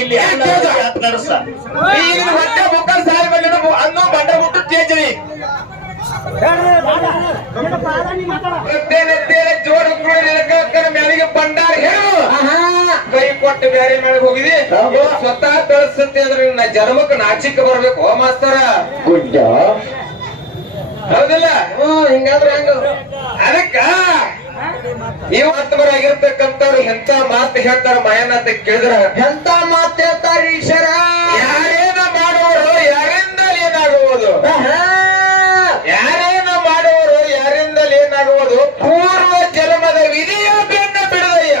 ಇಲ್ಲಿ ನಡೆಸ ಈಗ ಹೊಟ್ಟೆ ಮುಖ ಸಾಲ ಬಂದ ಅನ್ನೋ ಬಂಡ ಮುಟ್ಟು ತೇಜರಿ ಜೋಡು ಮ್ಯಾಲಿಗೆ ಬಂಡಾರ ಹೇಳು ಕೈ ಕೊಟ್ಟು ಬ್ಯಾರೆ ಮೇಲೆ ಹೋಗಿದೆ ಸ್ವತಃ ಬೆಳೆಸುತ್ತೆ ಅಂದ್ರೆ ನಾ ಜನ್ಮಕ್ಕೆ ನಾಚಿಕ ಬರ್ಬೇಕು ಮಾಸ್ತರ ಗುಡ್ಡ ಹೌದಿಲ್ಲ ಹಿಂಗಾದ್ರೆ ಹಂಗ ಅದಕ್ಕ ಇವತ್ತವರಾಗಿರ್ತಕ್ಕಂಥವ್ರು ಎಂತ ಮಾತು ಹೇಳ್ತಾರ ಮಾಯನ ಅಂತ ಕೇಳಿದ್ರ ಎಂತ ಮಾತು ಹೇಳ್ತಾರ ಈಶ್ವರ ಯಾರೇನ ಮಾಡುವರು ಯಾರಿಂದ ಏನಾಗುವುದು ಯಾರೇನ ಮಾಡುವರು ಯಾರಿಂದಲೇ ಏನಾಗುವುದು ಪೂರ್ವ ಜನ್ಮದ ವಿಧಿಯ ಬೆನ್ನ ಬಿಡದಯ್ಯ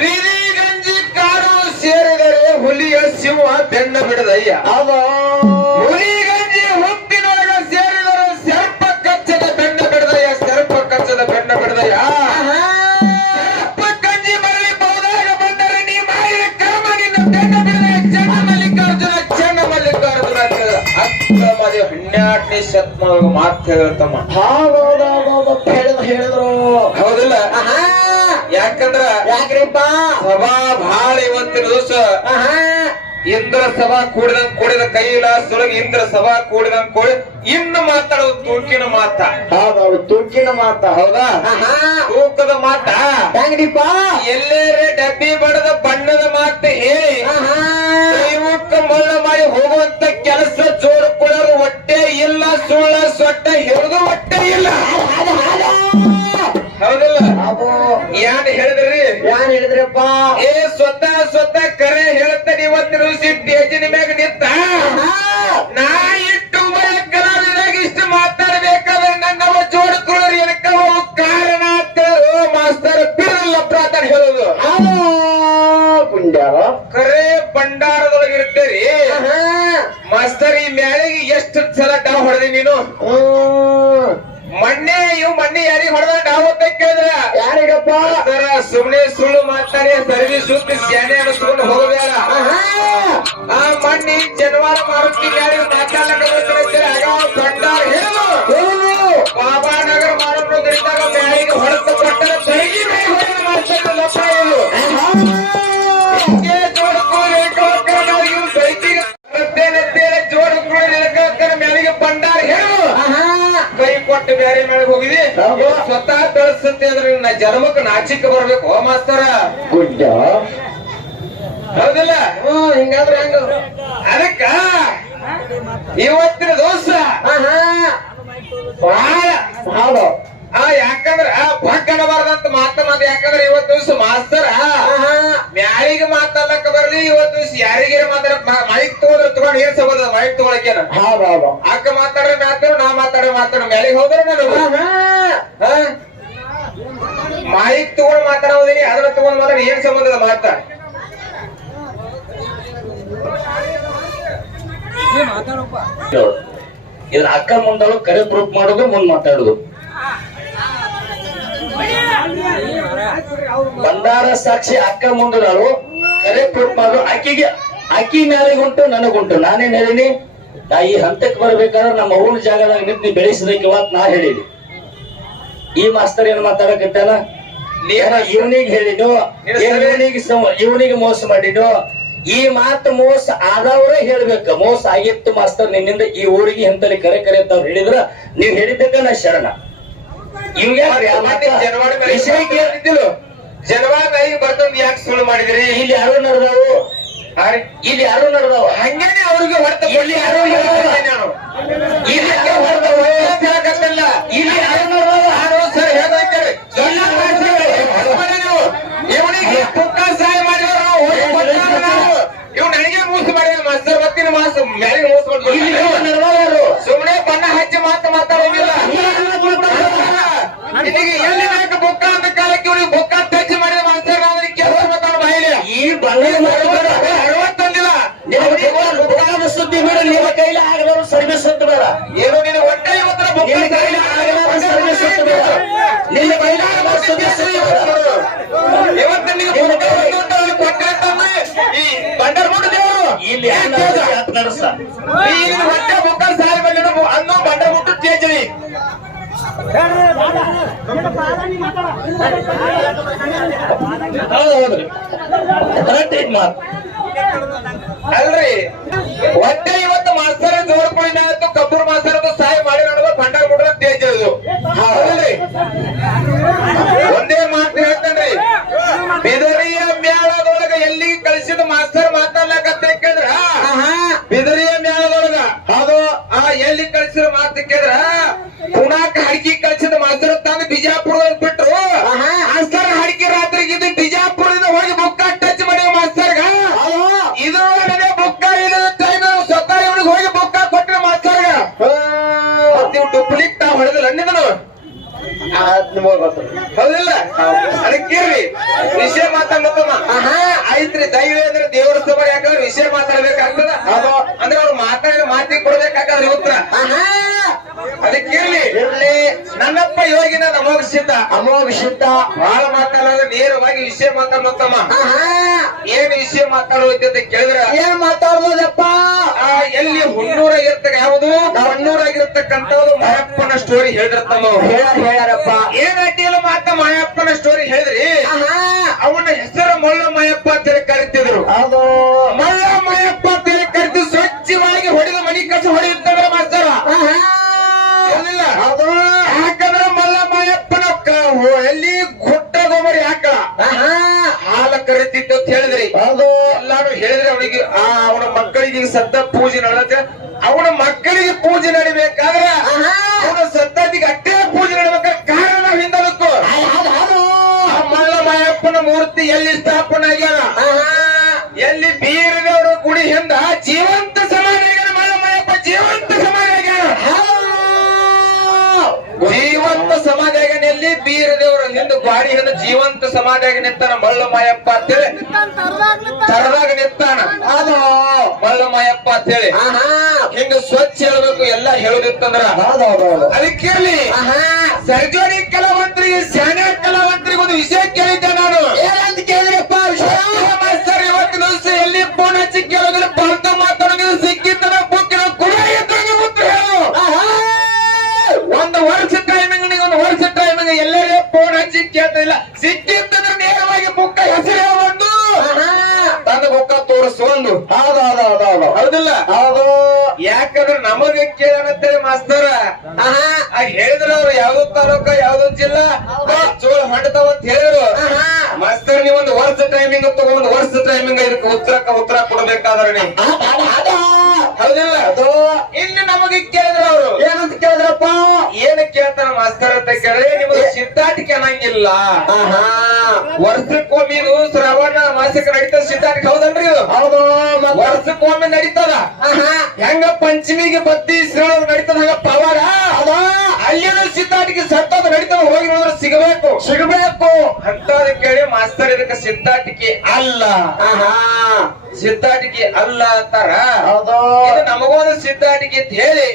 ವಿಧಿ ಗಂಜಿ ಕಾಡು ಸೇರಿದರೆ ಹುಲಿಯ ಸಿಂಹ ಬೆನ್ನ ಬಿಡದಯ್ಯ ಹುಲಿ ಗಂಜಿ ಹುಟ್ಟಿನೊಳಗ ಸೇರಿದರೆ ಸರ್ಪ ಕಚ್ಚದ ಬೆನ್ನ ಬಿಡದಯ್ಯ ಸರ್ಪ ಕಚ್ಚದ ಬೆನ್ನ ಬಿಡದಯ್ಯ ಸರ್ಪ ಗಂಜಿ ಮರಳಿ ಬಹುದಾಗ ಬಂದರೆ ನೀ ಮಾಡಿದ ಕರ್ಮ ನಿನ್ನ ಬೆನ್ನ ಬಿಡದಯ್ಯ ಚೆನ್ನ ಮಲ್ಲಿಕಾರ್ಜುನ ಅಕ್ರಮದ 12ನೇ ಶತಮಾನದ ಮಾತು ಹೇಳ್ತಮ್ಮ ಹೇಳಿದ್ರು ಹೌದಿಲ್ಲ ಯಾಕಂದ್ರ ಯಾಕ್ರಿಪ್ಪ ಸಭಾ ಬಹಳ ಇವತ್ತಿನ ದಿವಸ ಇಂದ್ರ ಸಭಾ ಕೂಡಿದ ಕೈಲಾಸೊಳಗೆ ಇಂದ್ರ ಸಭಾ ಕೂಡಿದಂಗ್ ಕೂಡಿ ಇನ್ನು ಮಾತಾಡೋದು ತೂಕಿನ ಮಾತ ಹೌದೌದು ತೂಕಿನ ಮಾತ ಹೌದಾ ತೂಕದ ಮಾತ ಹೆಂಗ್ರಿಪ್ಪ ಎಲ್ಲೇರೆ ಡಬ್ಬಿ ಬಡದ ಬಣ್ಣದ ಮಾತು ಹೇಳಿ ದೈವಕ್ಕ ಮಳ್ಳ ಮಾಡಿ ಹೋಗುವಂತ ಕೆಲಸ ಜೋಡ್ಕೊಳ್ಳೋರು ಹೊಟ್ಟೆ ಇಲ್ಲ ಸುಳ್ಳ ಸೊಟ್ಟ ಹಿಡಿದು ಹೊಟ್ಟೆ ಇಲ್ಲ ಹೌದಲ್ಲ ಯಾನ್ ಹೇಳಿದ್ರಿ ಯಾನ್ ಹೇಳಿದ್ರಪ್ಪ ಏ ಸ್ವತಃ ಕರೆ ಹೇಳ್ತಾನೆ ಇವತ್ತಿನ ಸ್ಟೇಜಿನ ಮ್ಯಾಗ ನಿಂತ ನಾ ಇಟ್ಟು ಕಲಾವಿದಾಗ ಇಷ್ಟು ಮಾತಾಡ್ಬೇಕಾದ್ರೆ ನನ್ನವ ಜೋಡ್ಕೊಳ್ಳೋರು ಏನಕ್ಕವ ಕಾರಣ ಅಂತ ಮಾಸ್ತರ್ ಬಿಡಲ್ಲ ಪ್ರಾರ್ಥನೆ ಹೇಳೋದು ಪುಂಡ್ಯಾವ ಕರೆ ಭಂಡಾರದೊಳಗೆ ಇರ್ತೇರಿ ಮಾಸ್ತರ್ ಈ ಮ್ಯಾಳಿಗೆ ಎಷ್ಟು ಸಲ ಡಾವ್ ಹೊಡೆದಿ ನೀನು ಮೊನ್ನೆ ಯಾರಿಗೆ ಹೊಡೆದ ಡಾವ್ ಅಂತ ಕೇಳಿದ್ರ ಯಾರಿಗಪ್ಪ ಸರ ಸುಮ್ನೆ ಸುಳ್ಳು ಮಾತಾಡಿ ಸರ್ವಿಸ್ ಸುತ್ತಿ ಸ್ಯಾನೆ ಅನಿಸ್ಕೊಂಡು ಹೋಗಬೇಡ ಆ ಮಣ್ಣಿ ಜನವಾರ ಮಾರುತ್ತೀನಿ ಯಾರಿಗೆ ಮಾತಾಡಕ್ಕೆ ಆಗ ಭಂಡಾರ ಹೇಳು ಬಾಬಾನಗರ ಮಾಡೋದ್ರಿಂದಾಗ ಮ್ಯಾಳಿಗೆ ಹೊಡೆದು ಕೊಟ್ಟರೆ ಸರಿಗೆ ಮಾಸ್ತರ್ ಲಕ್ಷ ಇದು ಮ್ಯಾಲಿಗೆ ಬಂಡಾರ ಹೇಳು ಕೈ ಕೊಟ್ಟು ಬ್ಯಾರೆ ಮೇಲೆ ಹೋಗಿದೆ ಸ್ವತಃ ಬೆಳೆಸುತ್ತೆ ಅಂದ್ರೆ ನಾ ಜನ್ಮಕ್ಕೆ ನಾಚಿಕ ಬರ್ಬೇಕು ಮಾಸ್ತರ ಗುಡ್ಡ ಹೌದಿಲ್ಲ ಹಿಂಗಾದ್ರೆ ಹಂಗ ಅದಕ್ಕ ಇವತ್ತಿನ ದೋಷ ಹೌದು ಯಾಕಂದ್ರ ಭಕ್ಕಣಬಾರ್ದಂತ ಮಾತನಾದ ಯಾಕಂದ್ರೆ ಇವತ್ತು ದಿವಸ ಮಾಸ್ತರ ಮ್ಯಾಳಿಗೆ ಮಾತಾಡಕ್ ಬರ್ಲಿ ಇವತ್ತು ದಿವಸ ಯಾರಿಗಾರ ಮಾತಾಡಕ್ ಮೈಕ್ ತಗೋದ್ರ ತಗೊಂಡ್ ಏನ್ ಸಬೋದ ಮೈಕ್ ತಗೊಳಕೇನ ಹೌದೌದು ಅಕ್ಕ ಮಾತಾಡ್ರೆ ಮಾತಾಡು ನಾ ಮಾತಾಡ ಮ್ಯಾಳಿಗೆ ಹೋದ್ರೆ ನಾನು ಮೈಕ್ ತಗೊಂಡ್ ಮಾತಾಡೋದಿನಿ ಅದನ್ನ ತಗೊಂಡ್ ಮಾತಾಡ ಏನ್ ಸಂಬಂಧದ ಮಾತಾ ಇದ್ರ ಅಕ್ಕ ಮುಂದಳು ಕರೆ ಪ್ರೂಫ್ ಮಾಡೋದು ಮುಂದ್ ಮಾತಾಡುದು ಬಂಡಾರ ಸಾಕ್ಷಿ ಅಕ್ಕ ಮುಂದಳು ಕರೆ ಪ್ರೂಫ್ ಮಾಡೋದು ಅಕ್ಕಿ ಮ್ಯಾಲಿಗುಂಟು ನನಗುಂಟು ನಾನೇನ್ ಹೇಳಿನಿ ನಾ ಈ ಹಂತಕ್ಕೆ ಬರ್ಬೇಕಾದ್ರೆ ನಮ್ಮ ಅವ್ವನ ಜಾಗದಾಗ ನಿಂತು ಬೆಳೆಸಿದಕ್ಕೆ ಇವತ್ತು ನಾ ಹೇಳಿನಿ ಈ ಮಾಸ್ತರ್ ಏನ್ ಮಾತಾಡಕತ್ತಾನ ಇವನಿಗೆ ಹೇಳಿನು ಇವನಿಗೆ ಮೋಸ ಮಾಡಿನು ಈ ಮಾತು ಮೋಸ ಆದವರೇ ಹೇಳ್ಬೇಕ ಮೋಸ ಆಗಿತ್ತು ಮಾಸ್ತರ್ ನಿನ್ನಿಂದ ಈ ಊರಿಗೆ ಎಂತಲ್ಲಿ ಕರೆ ಅಂತ ಅವ್ರು ಹೇಳಿದ್ರ ನೀವ್ ಹೇಳಿದ್ದಕ್ಕ ನಾ ಶರಣ ಜನವಾದ ಬರ್ತಂದ್ ಯಾಕೆ ಸುಳ್ಳು ಮಾಡಿದ್ರಿ ಇಲ್ಲಿ ಯಾರು ನಡೆದವು ಹಂಗೇನೆ ಅವ್ರಿಗೆ ಹೊರತ ಇಲ್ಲಿ ಯಾರು ಹೇಳಕತ್ತಲ್ಲ ಇಲ್ಲಿ ಯಾರು ನಡೆದವ ಸರ್ ಹೇಳ್ಬೇಕ್ರಿ ಇವನಿಗೆ ಪುಕ್ಕ ಸಹಾಯ ಮಾಡಿದ್ರು ಇವ್ ನನಗೆ ಮೋಸ ಮಾಡಿದ್ರು ಮಾಸ್ತರ್ ಬತ್ತಿನ ಮಾಸ ಮ್ಯಾಲಿಗೆ ಮೋಸ ಮಾಡಿದ್ರು ಸುಮ್ನೆ ಬಣ್ಣ ಹಚ್ಚಿ ಮಾತಾಡೋದಿಲ್ಲ ನಿನಗೆ ಎಲ್ಲಿ ಬೇಕು ಬುಕ್ಕ ಅಂತ ಕಾಲಕ್ಕೆ ಇವ್ರಿಗೆ ಬುಕ್ಕ ಟಚ್ ಮಾಡಿದ ಮಾಸ್ತರ್ ಅವ್ರಿಗೆ ಕೆಲಸ ಮಾತಾಡ ಬಾಯಿಲೆ ಈ ಬಣ್ಣ ಅರವತ್ತೊಂದಿಲ್ಲ ಸುದ್ದಿ ಬೇಡ ನಿಮ್ಮ ಕೈಲಿ ಆಗದವರು ಸರ್ವಿಸ್ ಅಂತ ಬೇಡ ಏನು ನಿನ್ನ ಹೊಟ್ಟೆ ಇವತ್ತರ ಬುಕ್ಕ ಕೈಲಿ ಆಗದವರು ಸರ್ವಿಸ್ ಅಂತ ಬೇಡ ನಿನ್ನ ಕೈಲಿ ಇವತ್ತು ನೀವು ಕೊಟ್ಟರೆ ಈ ಬಂಡರ್ ಮುಟ್ಟ ದೇವರು ಇಲ್ಲಿ ನಡೆಸ ಈ ಹೊಟ್ಟೆ ಬುಕ್ಕ ಸಾಲ ಬಂದ ಅನ್ನೋ ಬಂಡರ್ ಮುಟ್ಟು ತೇಜರಿ ಹೌದೌದ್ರಿ ಕರೆಕ್ಟ್ ಐತ್ ಮಾತು. ಅಲ್ರಿ ಒಟ್ಟೆ ಇವತ್ತು ಮಾಸ್ತರ ಜೋಡ್ಕೊಳ್ಳಿ ಆಯ್ತು ಕಬ್ಬೂರ್ ಮಾಸ್ತರದು ಸಹಾಯ ಮಾಡಿ ನೋಡುವ ಭಂಡಾರ ಮುಡ್ರ ತೇಜ್ ಇರೋದು ಹೌದಲ್ರಿ. ಒಂದೇ ಮಾತು ಹೇಳ್ತೇನ್ರಿ, ಬಿದರಿಯ ಮೇಳದೊಳಗ ಎಲ್ಲಿಗೆ ಕಳಿಸಿದ ಮಾಸ್ತರ್ ಮಾತಾಡ್ಲಾಕತ್ತೇಕಂದ್ರ ಬಿದರಿಯ ಮೇಳದೊಳಗ ಅದು ಎಲ್ಲಿ ಕಳಿಸಿದ ಮಾತು ಕೇಳಿದ್ರ ಪುಣಾಕ ಹಡ್ಕಿ ಕಳಿಸಿದ ಮಾಸ್ತರ್ ತಂದು ಬಿಜಾಪುರದಾಗ ಬಿಟ್ರು. ಮಾಸ್ತರ್ ಹಡ್ಕಿ ರಾತ್ರಿಗೆ ಬಿಜಾಪುರದಿಂದ ಹೋಗಿ ಬುಕ್ಕ ಟಚ್ ಮಾಡಿ ಮಾಸ್ತರ್ಗ ಇದು ನನಗೆ ಬುಕ್ಕ ಇದು ಟೈಮ್ ಸ್ವತಃ ಇವನಿಗೆ ಹೋಗಿ ಬುಕ್ಕ ಕೊಟ್ರೆ ಮಾಸ್ತರ್ಗ ನೀವು ಡೂಪ್ಲಿಕ್ ಹೊಡೆದಿಲ್ಲ ಅನ್ನಿದನು ಹೌದಿಲ್ಲ. ಅದಕ್ಕೇರಿ ವಿಷಯ ಮಾತಾಡ್ಲತ್ತಮ್ಮ ಆಯ್ತ್ರಿ ದೈವ ಅಂದ್ರೆ ದೇವರ ಸಭೆ ಯಾಕಂದ್ರೆ ವಿಷಯ ಮಾತಾಡ್ಬೇಕಾಗ್ತದ ಅದು ಅಂದ್ರೆ ಅವ್ರು ಮಾತಾಡಿದ ಮಾತಿಗೆ ಕೊಡ್ಬೇಕಾಗ್ತದ್ರಿ ಉತ್ತರ. ಅದಕ್ಕಿರ್ಲಿ ಇರ್ಲಿ ನನ್ನಪ್ಪ ಯೋಗಿನ ಅಮೋಘ ಸಿದ್ಧ ಬಹಳ ಮಾತಾಡೋದು ನೇರವಾಗಿ ವಿಷಯ ಮಾತಾಡ್ಲತ್ತಮ್ಮ. ಏನ್ ವಿಷಯ ಮಾತಾಡೋದು ಅಂತ ಕೇಳಿದ್ರ ಏನ್ ಮಾತಾಡ್ಬೋದಪ್ಪ, ಎಲ್ಲಿ ಹುಣ್ಣೂರಾಗಿರ್ತಕ್ಕ ಯಾವುದು ಹುಣ್ಣೂರಾಗಿರ್ತಕ್ಕಂಥದ್ದು ಮಾಯಪ್ಪನ ಸ್ಟೋರಿ ಹೇಳಿದ್ರತ್ತಮ್ಮ. ಹೇಳ್ಯಾರಪ್ಪ ಏನ್ ಅಡ್ಡಿಯಲ್ಲ ಮಾತ ಮಾಯಪ್ಪನ ಸ್ಟೋರಿ ಹೇಳಿದ್ರಿ. ಅವನ ಹೆಸರು ಮಳ್ಳ ಮಾಯಪ್ಪ ಅಂತೇಳಿ ಕರಿತಿದ್ರು. ಅದು ಮಳ್ಳ ಮಾಯಪ್ಪ ಅಂತೇಳಿ ಕರಿತು ಸ್ವಚ್ಛವಾಗಿ ಹೊಡೆದ ಮನಿ ಕಸ ಹೊಡೆಯುತ್ತಂದ್ರ ಮಾಸ್ತರ ಯಾಕಂದ್ರ ಮಲ್ಲ ಮಾಯಪ್ಪನ ಎಲ್ಲಿ ಗುಡ್ಡ ಗೊಬ್ಬರಿ ಹಾಕಳ ಹಾಲ ಕರಿತಿತ್ತು ಅಂತ ಹೇಳಿದ್ರಿ. ಅದು ಎಲ್ಲಾರು ಹೇಳಿದ್ರೆ ಅವನಿಗೆ ಅವನ ಮಕ್ಕಳಿಗೆ ಸದ್ದ ಪೂಜೆ ನಡೆದ ಅವನ ಮಕ್ಕಳಿಗೆ ಪೂಜೆ ನಡಿಬೇಕಾದ್ರೆ ಅವನ ಸದ್ದದಿಗೆ ಅಟ್ಟೆ ಪೂಜೆ ನಡಿಬೇಕಾದ್ರೆ ಕಾರಣ ಹಿಂದಬೇಕು. ಮಲ್ಲ ಮಾಯಪ್ಪನ ಮೂರ್ತಿ ಎಲ್ಲಿ ಸ್ಥಾಪನೆ ಆಗ್ಯಾನ, ಎಲ್ಲಿ ಬೀರದೇವರ ಗುಡಿ ಹಿಂದ ಜೀವಂತ ಸಮಾಧಿ ಆಗ್ಯಾನ. ಮಲ್ಲ ಮಾಯಪ್ಪ ಜೀವಂತ ಸಮಾಧಿ ಆಗ್ಯಾನ. ಜೀವಂತ ಸಮಾಧಿಯಾಗ ಎಲ್ಲಿ ಬೀರದೇವರ ಹಿಂದ ಗಾಡಿ ಹಿಂದ ಜೀವಂತ ಸಮಾಧಿಯಾಗ ನಿಂತಾನ ಮಳ್ಳ ಮಾಯಪ್ಪ ಅಂತೇಳಿ ತರದಾಗ ನಿಂತಾನ. ಅದು ಮಳ್ಳ ಮಾಯಪ್ಪ ಅಂತೇಳಿ ಹಿಂಗ ಸ್ವಚ್ಛ ಹೇಳ್ಬೇಕು ಎಲ್ಲ ಹೇಳುದಿತ್ತಂದ್ರ ಅದಕ್ಕಿರ್ಲಿ. ಸರ್ಜರಿ ಕಲಾವಂತರಿಗೆ ಶಾನೆ ಕಲಾವಂತರಿಗೆ ಒಂದು ವಿಷಯ ಕೇಳಿದ್ದೆ ನಾನು. ಏನಂತ ಕೇಳಿದ್ರಪ್ಪ ವಿಷಯ ಮಾಸ್ತರ್ ಇವತ್ತಿನ ದಿವಸ ಎಲ್ಲಿ ಫೋನ್ ಹಚ್ಚಿ ಕೇಳೋದಿಲ್ಲ, ಪಾಲ್ತ ಮಾತಾಡೋದಿಲ್ಲ, ಸಿಕ್ಕಿದ್ದನ ಬುಕ್ಕಿನ ಕೂಡ ಎದ್ರಿಗೆ ಉತ್ತರ ಹೇಳು. ಒಂದು ವರ್ಷ ಟೈಮಿಂಗ್ ಎಲ್ಲರೇ ಫೋನ್ ಹಚ್ಚಿ ಕೇಳ್ತಿಲ್ಲ, ಸಿಕ್ಕಿತ್ತಂದ್ರೆ ನೇರವಾಗಿ ಬುಕ್ಕ ಹೆಸರು ಒಂದು ತಂದ ಬುಕ್ಕ ತೋರಿಸು ಒಂದು. ಹೌದಿಲ್ಲ ಹೌದು. ಯಾಕಂದ್ರೆ ನಮಗೆ ಕೇಳಂತೇಳಿ ಮಾಸ್ತರ ಹೇಳಿದ್ರು ಅವ್ರು ಯಾವ್ದು ತಾಲೂಕ ಯಾವ್ದು ಜಿಲ್ಲಾ ಚೋಳ ಹೊಂಟತಾವ ಅಂತ ಹೇಳಿದ್ರು. ಮಾಸ್ತರ್ ನೀವು ಒಂದು ವರ್ಷ ಟೈಮಿಂಗ್ ತಗೊಂಡು ವರ್ಷ ಟೈಮಿಂಗ್ ಇದಕ್ಕೆ ಉತ್ತರ ಕೊಡ್ಬೇಕಾದ್ರೆ ಹೌದಿಲ್ಲ. ಅದು ಇನ್ನು ನಮಗೆ ಕೇಳಿದ್ರು ಅವರು ಏನಂತ ಕೇಳಿದ್ರಪ್ಪ, ಏನ್ ಕೇಳ್ತಾನ ಮಾಸ್ತರ್ ಅಂತ ಕೇಳಿದ್ರೆ ನಿಮಗೆ ಸಿದ್ಧಾಟಿಕೆ ಅನ್ನಂಗಿಲ್ಲ. ವರ್ಷಕ್ಕೊಮ್ಮೆ ಇದು ಶ್ರವಣ ಮಾಸಿಕ ನಡೀತದ ಸಿದ್ಧಾಟಿಕೆ ಹೌದಲ್ರಿ? ಹೌದು ವರ್ಷಕ್ಕೊಮ್ಮೆ ನಡೀತದ. ಹೆಂಗ ಪಂಚಮಿಗೆ ಬದ್ದಿ ಶ್ರವಣ ನಡೀತದ ಹಂಗ ಪವಾಡ ಅಲ್ಲಿನೂ ಸಿದ್ಧಾಟಿಕೆ ಸತ್ತದ ನಡೀತದ. ಹೋಗಿ ನೋಡ್ರೆ ಸಿಗಬೇಕು ಅಂತ ಕೇಳಿ ಮಾಸ್ತರ್ ಇದಕ್ಕೆ ಸಿದ್ಧಾಟಿಕೆ ಅಲ್ಲ ಸಿದ್ಧಾಟಿಕೆ ಅಲ್ಲ ಅಂತಾರ. ಇದು ನಮಗೊಂದು ಸಿದ್ಧಾಟಿಕೆ ಅಂತ ಹೇಳಿ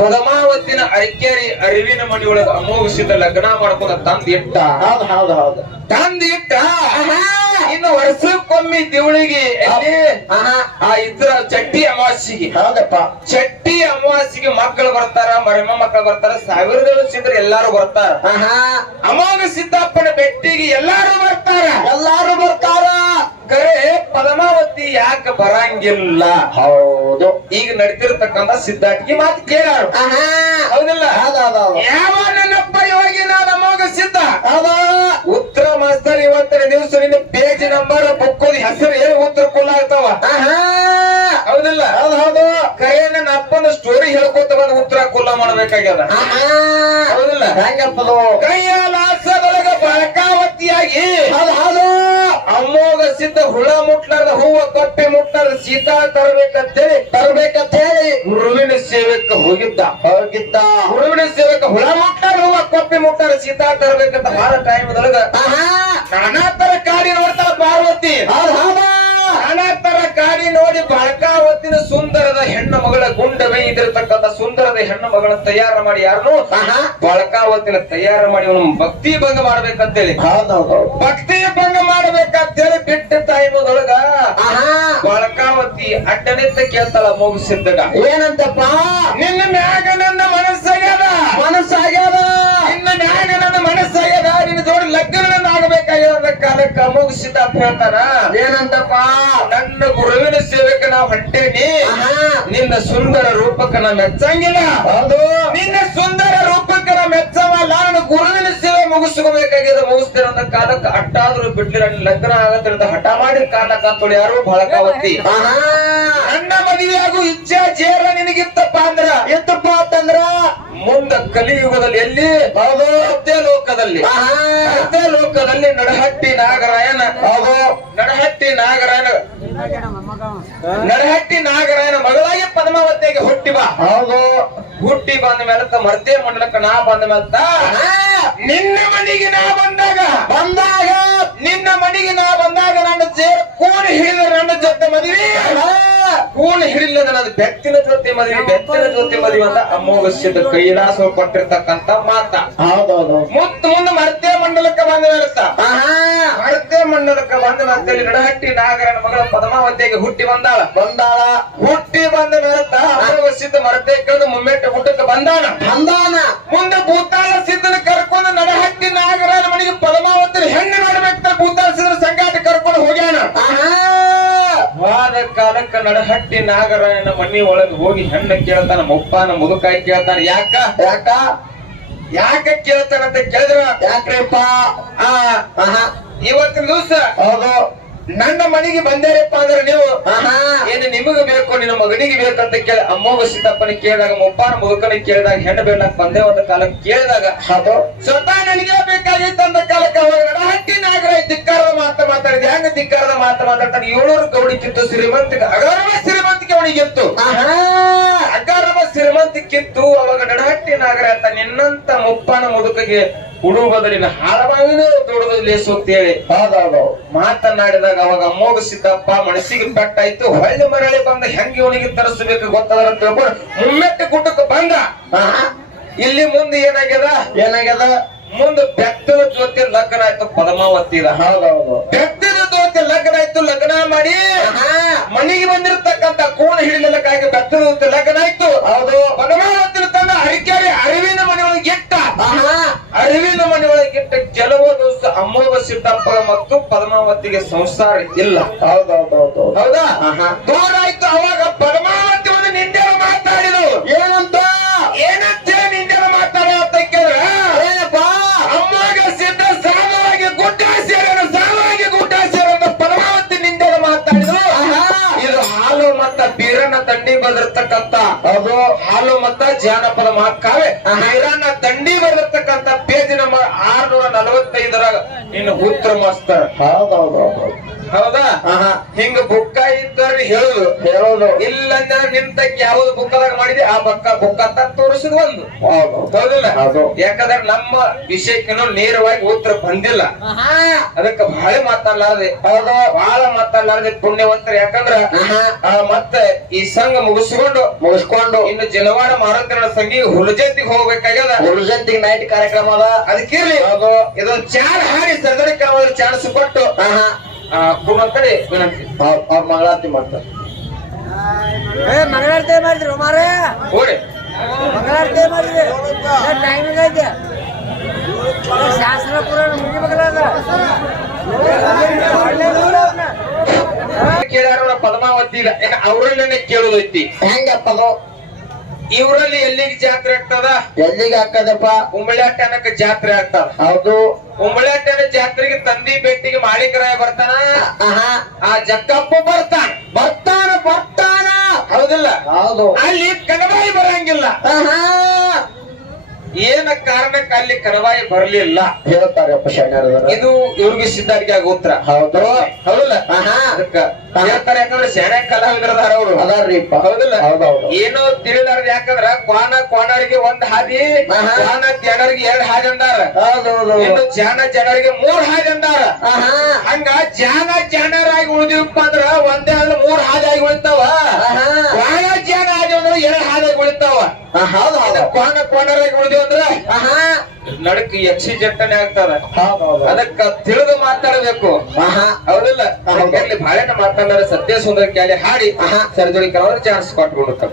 ಪದಮಾವತಿನ ಅರಿಕೇರಿ ಅರಿವಿನ ಮನೆಯೊಳಗ ಅಮೋಘಿಸಿದ ಲಗ್ನ ಮಾಡ್ಕೊಂಡ ತಂದಿಟ್ಟ. ಇನ್ನು ವರ್ಷಕ್ಕೊಮ್ಮೆ ದಿವಳಿಗೆ ಇದ್ರ ಚಟ್ಟಿ ಅಮಾವಾಸ್ಯೆಗೆ ಚಟ್ಟಿ ಅಮಾವಾಸ್ಯೆಗೆ ಮಕ್ಕಳು ಬರ್ತಾರ, ಮರಿಮ ಮಕ್ಕಳು ಬರ್ತಾರ, ಸಾವಿರದಳು ಸಿದ್ರ ಎಲ್ಲಾರು ಬರ್ತಾರ. ಅಮೋಘ ಸಿದ್ದಪ್ಪನ ಬೆಟ್ಟಿಗೆ ಎಲ್ಲಾರು ಬರ್ತಾರ. ಕರೆ ಪದ್ಮಾವತಿ ಯಾಕೆ ಬರಂಗಿಲ್ಲ? ಹೌದು. ಈಗ ನಡೀತಿರ್ತಕ್ಕಂಥ ಸಿದ್ಧಾಟಿಗೆ ಮಾತು ಕೇಳಾರು ಹೌದಿಲ್ಲ? ಯಾವ ನನ್ನಪ್ಪ ಯೋಗಿನ ಅಮೋಘ ಸಿದ್ಧ ಉತ್ತರ ಮಾಸ್ತರ್ ಇವತ್ತಿನ ದಿವಸ ನಿನ್ನ ಪೇಜ್ ನಂಬರ್ ಬುಕ್ಕೋದಿ ಹೆಸರು ಹೇಳಿ ಉತ್ತರ ಕುಲ್ಲ ಆಗ್ತಾವ ಹೌದಿಲ್ಲ? ಹೌದು. ಕರೆ ನನ್ನ ಅಪ್ಪನ ಸ್ಟೋರಿ ಹೇಳ್ಕೊತ ಬಂದ ಉತ್ತರ ಕುಲ್ಲ ಮಾಡಬೇಕಾಗ್ಯದ ಹೌದಿಲ್ಲ? ಹೆಂಗಪ್ಪದು ಕೈಯಲಾಸದೊಳಗ ಬಳಕಾವತಿಯಾಗಿ ಅಮೋಘ ಸಿದ್ಧ ಹುಳ ಮುಟ್ಲಾರ್ದ ಹೂವ ಕಪ್ಪಿ ಮುಟ್ಲಾರ್ದ ಸೀತಾ ತರಬೇಕಂತ ಹೇಳಿ ಗುರುವಿನ ಸೇವೆಕ್ಕೆ ಹೋಗಿದ್ದ. ಗುರುವಿನ ಸೇವೆಕ್ಕೆ ಹುಳ ಮುಟ್ಲಾರ್ದ ಹೂವ ಕಪ್ಪಿ ಮುಟ್ಲಾರ್ದ ಸೀತಾ ತರಬೇಕಂತ ಬಾಳ ಟೈಮ್ದೊಳಗ ನಾನಾ ತರ ಕಾಡಿ ನೋಡ್ತಾಳ ಪಾರ್ವತಿ. ನಾನಾ ತರ ಕಾಡಿ ನೋಡಿ ಬಳಕಾವತಿನ ಸುಂದರದ ಹೆಣ್ಣು ಮಗಳ ಗುಂಡವೇ ಇದಿರತಕ್ಕಂತ ಸುಂದರದ ಹೆಣ್ಣು ಮಗಳ ತಯಾರು ಮಾಡಿ ಯಾರನ್ನು ಬಳಕಾವತಿನ ತಯಾರು ಮಾಡಿ ಅವನು ಭಕ್ತಿ ಭಂಗ ಮಾಡ್ಬೇಕಂತೇಳಿ ಭಕ್ತಿ ಭಂಗ ಮಾಡ್ಬೇಕಂತೇಳಿ ಬಿಟ್ಟ ಟೈಮದೊಳಗ ಬಳಕಾವತಿ ಅಡ್ಡನೆತ್ತ ಕೇಳ್ತಾಳ ಮುಗಿಸಿದ್ದಾಗ ಏನಂತಪ್ಪ, ನಿನ್ನ ಮ್ಯಾಗ ನನ್ನ ಮನಸ್ಸಾಗ್ಯದ ನಿನ್ನ ಮ್ಯಾಗ ನನ್ನ ಮನಸ್ಸಾಗ್ಯದ, ನಿನ್ನ ಜೋಡಿ ಲಗ್ನ ಆಗಬೇಕಾಗ್ಯದ ಕಾಲಕ್ಕ ಅದಕ್ಕ ಅಮೋಘ ಸಿದ್ದಪ್ಪ ಹೇಳ್ತಾನ, ಏನಂತಪ್ಪ? ನನ್ನ ಗುರುವಿನ ಸೇವೆಗೆ ನಾವು ಹೊಂಟೇನಿ, ನಿನ್ನ ಸುಂದರ ರೂಪಕ್ಕೆ ನಾ ಮೆಚ್ಚಂಗಿಲ್ಲ. ಹೌದು. ನಿನ್ನ ಸುಂದರ ರೂಪಕ್ಕೆ ನಾ ಮೆಚ್ಚವಲ್ಲ, ನನ್ನ ಗುರುವಿನ ಸೇವೆ ಮುಗಿಸ್ಕೋಬೇಕಾಗಿದೆ, ಮುಗಿಸ್ತಿರೋ ಕಾಲಕ್ಕೆ ಅಟ್ಟಾದ್ರೂ ಬಿಡ್ಲಿರ ಲಗ್ನ ಆಗತ್ತಿರದ ಹಠ ಮಾಡಿ ಕಾಲಕ್ಕ ತೊಳೆಯಾರು ಬಳಕಾವತ್ತಿ. ನನ್ನ ಮದುವೆಯಾಗೂ ಇಚ್ಛೆ ಜೇರ ನಿನಗಿತ್ತಪ್ಪ ಅಂತಂದ್ರ ಮುಂದ ಕಲಿಯುಗದಲ್ಲಿ ಎಲ್ಲಿ? ಹೌದು, ಸತ್ಯಲೋಕದಲ್ಲಿ. ಸತ್ಯಲೋಕದಲ್ಲಿ ನಡಹಟ್ಟಿ ನಾಗರಾಯನ, ಹೌದು, ನಡಹಟ್ಟಿ ನಾಗರಾಯನ ಮಗಳಾಗಿ ಪದ್ಮಾವತಿಗೆ ಹುಟ್ಟಿ ಬಾ. ಹೌದು, ಹುಟ್ಟಿ ಬಂದ ಮೇಲೆ ಮರ್ತೆ ಮಂಡಲಕ್ಕ ನಾ ಬಂದ ಮೇಲೆ ನಿನ್ನ ಮನೆಗೆ ನಾ ಬಂದಾಗ ನನ್ನ ಜೇರ್ ಕೂಣ ಹಿಡಿದ ನನ್ನ ಜೊತೆ ಮದುವೆ, ಕೂಣ ಹಿಡಿಲಿಲ್ಲ ನನ್ನ ಬೆತ್ತಿನ ಜೊತೆ ಮದುವೆ ಅಂತ ಅಮೋಘ ಸಿದ್ಧ ಕೈಲಾಸ ಕೊಟ್ಟಿರ್ತಕ್ಕಂತ ಮಾತ. ಹೌದೌದು. ಮುಂದೆ ಮರ್ತೆ ಮಂಡಲಕ್ಕೆ ಬಂದ ಮೇಲೆ ನಡಹಟ್ಟಿ ನಾಗರನ ಮಗಳ ಪದ್ಮಾವತಿಗೆ ಹುಟ್ಟಿ ಬಂದಾಳ. ಹುಟ್ಟಿ ಬಂದ ಮೇಲೆ ಅಮೋಘ ಸಿದ್ಧ ಮರತೆ ಕೇಳಿದು ಮುಮ್ಮೆಟ್ಟು ಗುಡ್ಡಕ್ಕೆ ಬಂದಾನ. ಮುಂದೆ ಭೂತಾಳ ಸಿದ್ಧನ ಕರ್ಕೊಂಡು ನಡಹಟ್ಟಿ ನಾಗರನ ಮನೆಗೆ ಪದ್ಮಾವತಿ ಹೆಣ್ಣು ಮಾಡ್ಬೇಕು ಭೂತಾಳ ಸಿದ್ಧನ ಸಂಗಾಟ ಕರ್ಕೊಂಡು ಹೋಗ್ಯಾನ. ವಾದ ಕಾಲಕ್ಕ ನಡಹಟ್ಟಿ ನಾಗರಾಯನ ಮನಿ ಒಳಗೆ ಹೋಗಿ ಹೆಣ್ಣ ಕೇಳ್ತಾನ, ಮುಪ್ಪಾನ ಮುದುಕಾಯಿ ಕೇಳ್ತಾನ. ಯಾಕ ಕೇಳ್ತಾನಂತ ಕೇಳಿದ್ರ, ಯಾಕ್ರಿಪ್ಪ? ಇವತ್ತಿನ ದಿವಸ ಹೌದು, ನನ್ನ ಮನೆಗೆ ಬಂದೇರಪ್ಪ ಅಂದ್ರೆ ನೀವು ಏನು ನಿಮಗ ಬೇಕು, ನಿನ್ನ ಮಗನಿಗೆ ಬೇಕಂತ ಕೇಳಿ ಅಮೋಘ ಸಿದ್ದಪ್ಪನ ಕೇಳಿದಾಗ, ಮುಪ್ಪಾನ ಮುದುಕನ ಕೇಳಿದಾಗ, ಹೆಣ್ಣು ಬೇಡಕ್ ಬಂದೇ ಒಂದು ಕಾಲಕ್ಕೆ ಕೇಳಿದಾಗ, ಹೌದು, ಸ್ವತಃ ನನಗೆ ಬೇಕಾಗಿತ್ತು ಅಂದ ಕಾಲಕ್ಕೆ ಅವಾಗ ನಡಹಟ್ಟಿ ನಾಗರಾಯ ಧಿಕ್ಕಾರದ ಮಾತಾಡಿದ. ಹೆಂಗ ಧಿಕ್ಕಾರದ ಮಾತಾಡ್ತಾನೆ? 700 ಗೌಡಿಕ್ಕಿತ್ತು ಶ್ರೀಮಂತಿಗೆ, ಅಗರ್ವ ಶ್ರೀಮಂತಿಕೆ ಅವನಿಗಿತ್ತು. ಅಗರ್ವ ಶ್ರೀಮಂತಿಕ್ಕಿತ್ತು. ಅವಾಗ ನಡಹಟ್ಟಿ ನಾಗರಾಯ ಅಂತ ನಿನ್ನಂತ ಮುಪ್ಪಾನ ಮುದುಕಗೆ ಹುಡು ಬದಲಿನ ಹಾಳಬಾವಿನ ದುಡಿದು ಲೇಸು ಅಂತ ಹೇಳಿ ಮಾತನಾಡಿದಾಗ ಅವಾಗ ಅಮೋಘ ಸಿದ್ದಪ್ಪ ಮನಸ್ಸಿಗೆ ಪೆಟ್ಟಾಯ್ತು. ಹೊಳ್ಳಿ ಮರಳಿ ಬಂದ ಹೆಂಗ ಇವನಿಗೆ ತರಿಸಬೇಕು ಗೊತ್ತದ ಅಂತ ತಿಳ್ಕೊಂಡು ಮುಮ್ಮೆಟ್ಟಿ ಗುಡ್ಡಕ್ಕೆ ಬಂದ. ಇಲ್ಲಿ ಮುಂದೆ ಏನಾಗ್ಯದ? ಮುಂದೆ ಬೆತ್ತದ ಜೊತೆ ಲಗ್ನ ಆಯ್ತು ಪದ್ಮಾವತಿ. ಹೌದೌದು. ಬೆತ್ತದ ಜೊತೆ ಲಗ್ನ ಆಯ್ತು. ಲಗ್ನ ಮಾಡಿ ಮನೆಗೆ ಬಂದಿರತಕ್ಕಂತ ಕೋಣ ಹಿಡಿಲಿಲ್ಲಕ್ಕಾಗಿ ಬೆತ್ತದ ಜೊತೆ ಲಗ್ನ ಆಯ್ತು. ಹೌದು, ಪದ್ಮಾವತಿ ತನ್ನ ಅರಿಕೆರೆ ಅರಿವಿನ ಮನೆಯೊಳಗೆ ಇಟ್ಟ. ಅರಿವಿನ ಮನೆಯೊಳಗಿಟ್ಟ ಕೆಲವು ದಿವಸ ಅಮೋಘ ಸಿದ್ದಪ್ಪ ಮತ್ತು ಪದ್ಮಾವತಿಗೆ ಸಂಸಾರ ಇಲ್ಲ. ಹೌದಾ? ದೂರ ಆಯ್ತು. ಅವಾಗ ಪದ್ಮಾವತಿ ಒಂದು ನಿಂದೆಲ್ಲ ಮಾತಾಡಿದ್ರು. ಏನಂತ ನಿಂದೆಲ್ಲ ಮಾತಾಡ ಅಂತ ಕೇಳಿದ್ರ, ಅಮ್ಮಗ ಸಿದ್ಧ ಸಾಲವಾಗಿ ಗುಡ್ಡ ಸೇರ ಪದ್ಮಾವತಿ ನಿಂದೆಲ್ಲ ಮಾತಾಡಿದ್ರು. ಇದು ಹಾಲು ಮತ್ತ ಬೀರನ ದಂಡಿ ಬದಿರ್ತಕ್ಕಂತ, ಅದು ಹಾಲು ಮತ್ತ ಜಾನಪದ ಮಹಾಕಾವ್ಯ ಬೀರನ ದಂಡಿ ಬದಿರ್ತಕ್ಕಂತ ಪೇಜ್ ನಂಬರ್ 645 ಇನ್ನು ಉತ್ತರ ಮಾಸ್ತರ್. ಹೌದಾ? ಹಿಂಗ ಬುಕ್ಕ ಇದ್ದರೆ ಹೇಳೋದು ಇಲ್ಲಂದ ನಿಂತಕ್ಕೆ ಯಾವ್ದು ಬುಕ್ಕದಾಗ ಮಾಡಿದೆ ಆ ಬುಕ್ಕ ಅಂತ ತೋರಿಸಿದ ಒಂದು. ಹೌದಿಲ್ಲ? ಯಾಕಂದ್ರೆ ನಮ್ಮ ವಿಷಯಕ್ಕೆ ನೇರವಾಗಿ ಉತ್ತರ ಬಂದಿಲ್ಲ. ಅದಕ್ಕೆ ಬಹಳ ಮಾತಾಡ್ಲಾರ್ದೆ, ಬಹಳ ಮಾತಾಡ್ಲಾರ್ದೆ ಪುಣ್ಯವಂತರ. ಯಾಕಂದ್ರ ಮತ್ತೆ ಈ ಸಂಘ ಮುಗಿಸ್ಕೊಂಡು ಇನ್ನು ಜನವಾಡ ಮಾರುತಿನ ಸಂಘಿ ಹುಲಜಂತಿಗೆ ಹೋಗ್ಬೇಕಾಗ್ಯದ. ಹುಲಜಂತಿಗೆ ನೈಟ್ ಕಾರ್ಯಕ್ರಮ ಅದ. ಅದಕ್ಕಿರ್ಲಿ ಇದೊಂದು ಚಾರ್ ಹಾಡಿ ಸರ್ದರಿಕ ಚಾನ್ಸ್ ಕೊಟ್ಟು ಕುಣಂತೇಳಿ ವಿನಂತಿ. ಅವ್ರ ಮಂಗಳಾರತಿ ಮಾಡ್ತಾರೆ. ಮಂಗಳಾರತಿ ಮಾಡಿದ್ರು ಮಾರೇ, ಹೋರಿ ಮಂಗಳಾರತಿ ಮಾಡಿದ್ರಿ. ಟೈಮಿಂಗ್ ಐತೆ, ಶಾಸ್ತ್ರ ಪುರಾಣ ಮುಗಿಬೇಕಲ್ಲ. ಕೇಳ್ಯಾರ ಪದ್ಮಾವತಿ. ಅವ್ರನ್ನೇ ಕೇಳೋದೈತಿ. ಹೆಂಗಪ್ಪದು? ಇವರಲ್ಲಿ ಎಲ್ಲಿಗೆ ಜಾತ್ರೆ ಆಗ್ತದ? ಎಲ್ಲಿಗೆ ಹಾಕದಪ್ಪ? ಉಂಬಳಾಟನಕ್ಕೆ ಜಾತ್ರೆ ಆಗ್ತದ. ಹೌದು. ಉಂಬಳಾಟನ ಜಾತ್ರೆಗೆ ತಂದಿ ಭೇಟಿಗೆ ಮಾಳಿಕರಾಯ ಬರ್ತಾನ. ಆ ಜಕ್ಕಪ್ಪ ಬರ್ತಾನ. ಹೌದಿಲ್ಲ? ಹೌದು. ಅಲ್ಲಿ ಕಣವಾಯಿ ಬರಂಗಿಲ್ಲ. ಏನ ಕಾರಣಕ್ಕೆ ಅಲ್ಲಿ ಕಣವಾಯಿ ಬರ್ಲಿಲ್ಲ ಹೇಳ್ತಾರಪ್ಪ ಶರಣರ. ಇದು ಇವ್ರಿಗೆ ಸಿದ್ಧಾರಿಗೆ ಆಗೋ ಉತ್ತರ. ಹೌದು. ಹೌದಿಲ್ಲ? ಅದಕ್ಕ ಹೇಳ್ತಾರೆ. ಯಾಕಂದ್ರೆ ಶಾಣೆ ಕಲಾವಿದರದಾರ ಅವರು ಅದಾರ್ರಿಪ್ಪ. ಹೌದಿಲ್ಲ? ಹೌದೌದು. ಏನೋ ತಿಳಿದಾರ. ಯಾಕಂದ್ರ ಕ್ವಾಣರಿಗೆ ಒಂದ್ ಹಾದಿ, ಕ್ವಾಣ ಜನರಿಗೆ 2 ಹಾದಿ ಅಂದಾರ. ಇನ್ನು ಜನರಿಗೆ 3 ಹಾದಿ ಅಂದಾರ. ಹಂಗ ಜನರಾಗಿ ಉಳಿದಿವಪ್ಪ ಅಂದ್ರ ಒಂದೇ ಆದ್ರೆ 3 ಹಾದಿ ಆಗಿ ಉಳಿತಾವ. ಕ್ವಾಣ ಜನ ಆಗಿ ಅಂದ್ರೆ 2 ಹಾದಿ ಆಗಿ ಉಳಿತಾವ. ಕ್ವಾಣರಾಗಿ ಉಳಿದಿವ ಅಂದ್ರ ನಡಕ್ ಯಕ್ಷಿ ಜಟ್ಟನೆ ಆಗ್ತದ. ಅದಕ್ಕ ತಿಳಿದು ಮಾತಾಡಬೇಕು. ಹೌದಿಲ್ಲ? ಅದಕ್ಕೆ ಬಾಳೆನ ಮಾತಾಡಿದ್ರೆ ಸತ್ಯ ಸುಂದರ ಕ್ಯಾಲಿ ಹಾಡಿ ಸರಿದೊಳಿ ಕಲಾವಿದ ಚಾನ್ಸ್ ಕೊಟ್ಕೊಂಡು